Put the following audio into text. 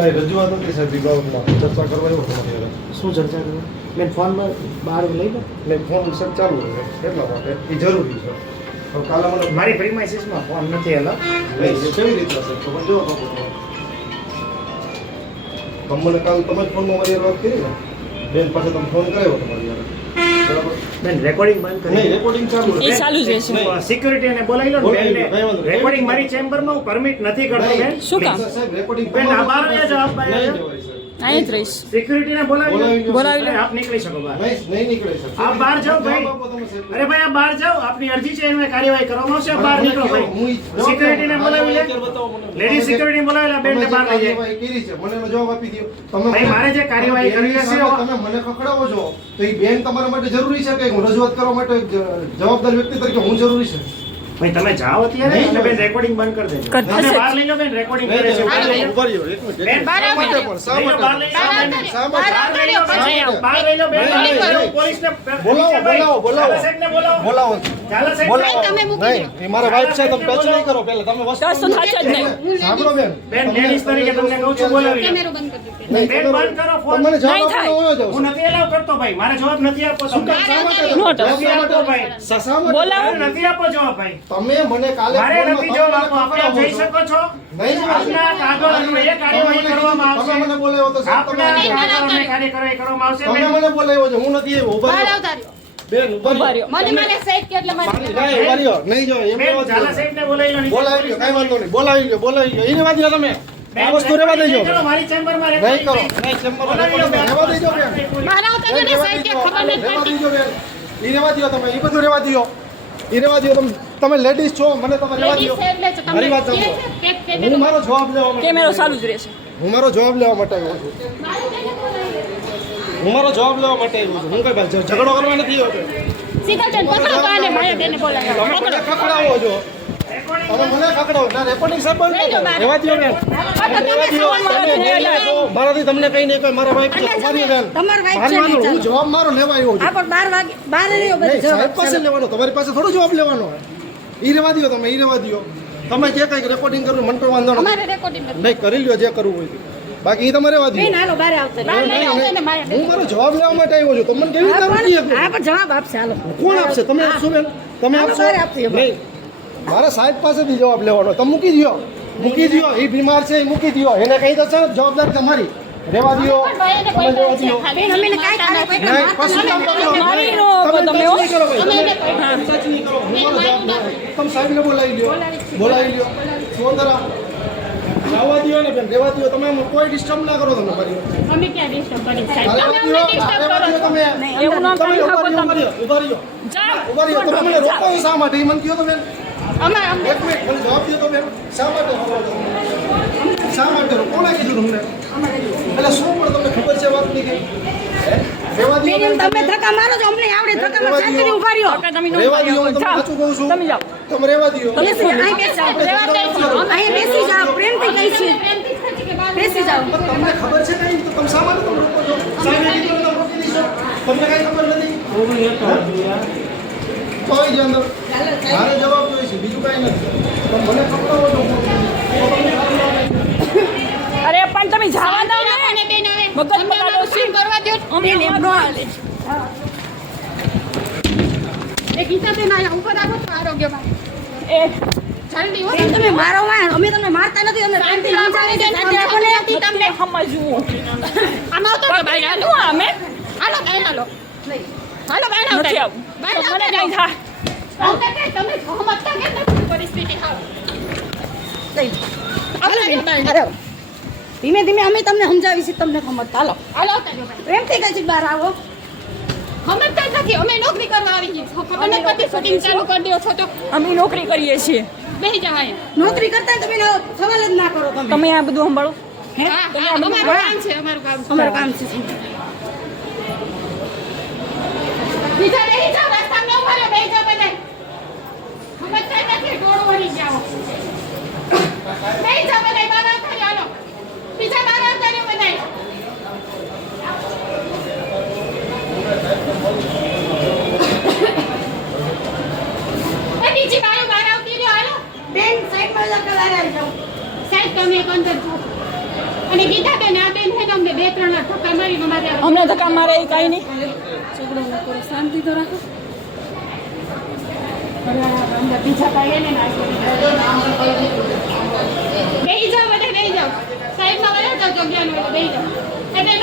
મારી રજૂઆત હતી સાહેબ વિભાગમાં ચર્ચા કરવા એવો તમારી હારે. શું ચર્ચા કરો બેન? ફોનમાં બહાર લઈ લો. એટલે ફોન સર ચાલુ છે એટલા માટે એ જરૂરી છે. હવે કાલે મને મારી પ્રીમાઇસીસમાં ફોન નથી હેલો. કેવી રીતના સર તો પણ જો તમને કાલ તમે જ ફોનમાં મારી હારે વાત કરી ને બેન પાસે તમે ફોન કરાવ્યો તમારી હારે બરાબર. બેન રેકોર્ડિંગ બંધ કરી. નહીં રેકોર્ડિંગ ચાલુ એ ચાલુ જ રહેશે. સિક્યુરિટી ને બોલાવી લો ને બોલાવી લો, બેનને. કઈ વાંધો નહીં. રેકોર્ડિંગ મારી ચેમ્બરમાં હું પરમિટ નથી કરતો બેન. શું કામ? સાહેબ રેકોર્ડિંગ બેન આ બહાર આવ્યા છો આપ બહાર નહીં આવ્યા? જવાય સાહેબ. અહીં જ રહીશ. સિક્યુરિટી ને બોલાવી બોલાવી લો. લો. બોલાવી લો. આપ નીકળી શકો બહાર. નહીં નીકળે સર. આપ બહાર જાઓ ભાઈ. અરે ભાઈ આપ બહાર જાઓ. આપની અરજી છે એનું કાર્યવાહી કરવામાં આવશે. આપ બહાર નીકળો ભાઈ. સિક્યુરિટીને બોલાવી લે. લેડી સિક્યુરિટી બોલાવી લે બેનને બહાર લઈ જાય. કરી છે મને એનો જવાબ આપી દો તમે. ભાઈ મારે જે કાર્યવાહી કરવી હશે તમે મને ખખડાવો છો તો એ બેન તમારા માટે જરૂરી છે કે હું રજૂઆત કરવા માટે જવાબદાર વ્યક્તિ તરીકે હું જરૂરી છે. ભાઈ તમે જાઓ અત્યારે નહીં અને બેન જાઓ. રેકોર્ડિંગ બંધ કરી દેજો. કરી તમે દેશે. બહાર લઈ લો બેન રેકોર્ડિંગ કરે છે. બહાર લઈ લો. ઉભા રહ્યો, એક મિનિટ, એક બેન મિનિટ. બહાર શા માટે આવજો. પણ? શા લઈ લો, બહાર લઈ જાઓ. શા માટે? બહાર લઈ લો બેન. નહીં, નહીં, નહીં. પોલીસને બોલાવો. સાહેબને બોલાવો. બોલાવો ઝાલા સાહેબ બોલાવો. તમે મૂકી નહીં, એ મારા વાઇફ છે તમે ટચ નહીં કરો પહેલા તમે વસ્તુ ટચ તો થશે જ નહીં. સાંભળો બેન બેન લેડીઝ તરીકે તમને કહું છું બોલાવી લો. કેમેરો બંધ કરી દો. નહીં, બેન, બંધ કરો ફોન. મને જવાબ નહીં આપવાનો હોય જાવ હું નથી એલાવ કરતો ભાઈ. મારે જવાબ નથી આપવો તમને. શા માટે? નોટ. નથી આપતો ભાઈ. શા માટે? બોલાવો. મારે નથી આપવો જવાબ ભાઈ. તમે મને કાલે મારે ફોનમાં નથી જવાબ આપવો. તમે આપણે મને જઈ શકો છો. નહીં આપના કાગળ અન્વયે કાર્યવાહી કરવામાં આવશે. તમે મને બોલાવ્યો તો સાહેબ તમે આપના નહીં. કાગળ અન્વયે કાર્યવાહી કરવામાં આવશે તમે બેન. મને બોલાવ્યો છે હું નથી આવ્યો ઉભા બહાર રહ્યો. આવતા રહ્યો. બેન ઉભા ઉભા રહ્યો. રહ્યો. મને સાઈડ કે એટલે મારી નહીં, ઉભા રહ્યો. નહીં જો એમ બેન, રહેવા ઝાલા દ્યો. સાહેબને બોલાવી લો. બોલાવી લ્યો કઈ વાંધો નહીં બોલાવી લ્યો એને વાત દ્યો તમે બેન, આ વસ્તુ રહેવા દેજો ચલો, મારી ચેમ્બરમાં નહીં રેકોર્ડિંગ કરો થઈ. નહીં ચેમ્બરમાં બોલાવી લો બેન. રહેવા દેજો બેન બહાર આવતા રહ્યો ને સાઈડ કે ખબર નથી રહેવા પડતી. દેજો બેન ઈ રહેવા દ્યો તમે ઈ બધું રહેવા દ્યો ઈ રહેવા દ્યો તમે લેડીઝ છો મને તમે રહેવા દ્યો લેડીઝ એટલે તો મારી વાત તમને સાંભળો. કે હું મારો જવાબ લેવા માટે કેમેરો ચાલુ જ રહેશે. હું મારો જવાબ લેવા માટે આવ્યો છું હું મારો જવાબ લેવા માટે આવ્યો છું હું કઈ ભાઈ ઝઘડો કરવા નથી આવ્યો સીતાચંદ પકડો તો આને મારે બેને બોલાવો. તમે મને ખખડાવો છો તમે મને ખખડાવો ના રેકોર્ડિંગ સર બંધ કરો રહેવા દ્યો બેન મારાથી તમને કઈ નહીં કોઈ મારા વાઈફ છે તમારી બેન તમારી wife મારી છે વાંધો નહીં, હું જવાબ મારો લેવા આવ્યો છું આ પણ 12 વાગે 12 રહ્યો નહીં, બધું સાહેબ પાસે લેવાનો તમારી પાસે થોડો જવાબ લેવાનો ઈ રહેવા દ્યો તમે ઈ રહેવા દ્યો તમે જે કઈ રેકોર્ડિંગ કરવું મને તો વાંધો નથી અમારે રેકોર્ડિંગ નથી. નહીં કરી લ્યો જે કરવું હોય તે. બાકી ઈ તમે રહેવા બેન દ્યો હાલો બહાર આવતા બહાર લઈ આવતા ને મારે હું મારો જવાબ લેવા માટે આવ્યો છું તમને કેવી રીતે નથી આ આપ્યો? પણ જવાબ આપશે હાલો. કોણ આપશે તમે આપશો બેન તમે હાલો, આપશો બારે આપશે એ નહીં મારા સાહેબ પાસેથી જવાબ લેવાનો તમે મૂકી દ્યો એ બીમાર છે એ મૂકી દ્યો એને કહી દો છો જવાબદારી તમારી રહેવા દ્યો પણ ભાઈને તમે કોઈ રહેવા છે દ્યો ખાલી. બેન અમે કાંઈ ખાલી કોઈ નહીં, કશું કામ કરો. મારી નો તમે તમે touch નહીં કરો ભાઈ. અમે તમે એને touch નહીં કરો. હું મારો જવાબ લેવા. તમે સાહેબને બોલાવી લ્યો શું અંદર આવવા દ્યો ને બેન રહેવા દ્યો તમે કોઈ ડિસ્ટર્બ ના કરો તમે મારી અમે ક્યાં ડિસ્ટર્બ કરી સાહેબ રહેવા તમે દ્યો, અમને રહેવા દ્યો ડિસ્ટર્બ કરો છો. તમે એવું ના તમે કરી ઉભા શકો રહ્યો, તમે. ઉભા રહ્યો. જાઓ. ઉભા રહ્યો. તમે મને રોકો છો શા માટે ઈ મને કહો તો બેન અમે એક મિનિટ મને જવાબ દો તો બેન શા માટે શા માટે કોણે કીધું તમને એટલે શું પણ તમને ખબર છે વાતની કઈ રહેવા દ્યો બેન બેન. તમે ધક્કા મારો છો અમને આવડે ધક્કામાં શાંતિથી ઊભા રહ્યો. કાકા, તમે નો રહેવા દ્યો હું તમને જાઓ. સાચું કહું છું તમે જાઓ. તમે રહેવા દ્યો તમે અહીં બેસી જાઓ. અહીં બેસી જાઓ પ્રેમથી કહી છીએ બેસી જાઓ. તમને ખબર છે કઈ તો તમે શા માટે તમે રોકો છો સાહેબે કીધું તમે રોકી દીધો તમને કઈ ખબર નથી તો આવી જાઓ અંદર મારે જવાબ જોઈએ છે બીજું કઈ નથી પણ મને ખબર હોય તો અરે પણ તમે જવા દો ને. અને બેન આવે મગજ અમને બગાડો અમારું છે. કામ કરવા દ્યો. અમને બેન એમ અમારું નો હાલે. એ ગીતાબેન આયા ઉપર આવો તો આરોગ્યમાં એ જલ્દી હો. બેન તમે મારો માં અમે તમને મારતા નથી અમે પ્રેમથી સમજાવી છે સાથે આપો ને તમને સમજવું. આમ આવતો કે ભાઈ હાલો શું અમે હાલો બેન હાલો હાલો બેન નથી આવતા આવું. બેન તો મને આવતા કઈ થાય. આવતા કે તમે સમજતા કે નથી પરિસ્થિતિ હાલો હાલો બેન હાલો ધીમે ધીમે અમે તમને સમજાવી છીએ તમને સમજતા હાલો હાલો પ્રેમથી કઈ છે બહાર આવો સમજતા જ નથી અમે નોકરી કરવા આવી છીએ ખબર નથી પડતી શૂટિંગ ચાલુ કરી દો છો તો અમે નોકરી કરીએ છીએ. બેસી જાવ નોકરી કરતા તમે સવાલ જ ના કરો તમે તમે આ બધું સંભાળો. અમારું કામ છે અમારું કામ છે બીજા બેસી જાવ રસ્તામાં ન ઉભા રહો બેસી જાવ બધાય સમજતા નથી ડોળ વળી જાઓ બેસી જાવ બધાય બહાર આવતા રહ્યો હાલો બીજા બહાર આવતા રહ્યો બધાય એ બીજી બાયું બહાર આવતી રહ્યો હાલો બેન સાઈડ પર જતા બહાર આવી જાઓ સાઈડ તમે એક અંદર છો અને અને ગીતાબેન આ બેન છે ને અમને 2-3 વાર ધક્કા મારીને અમારે અમને ધક્કા મારે એ કાંઈ નહીં. ઝઘડો ન કરો, શાંતિ તો રાખો. અંદર બીજા કાંઈ એને ના બેહી જાઓ, બધા બેહી જાઓ. સાહેબમાં વયા જાઓ, જગ્યાનું એટલે બેહી જાઓ. એટલે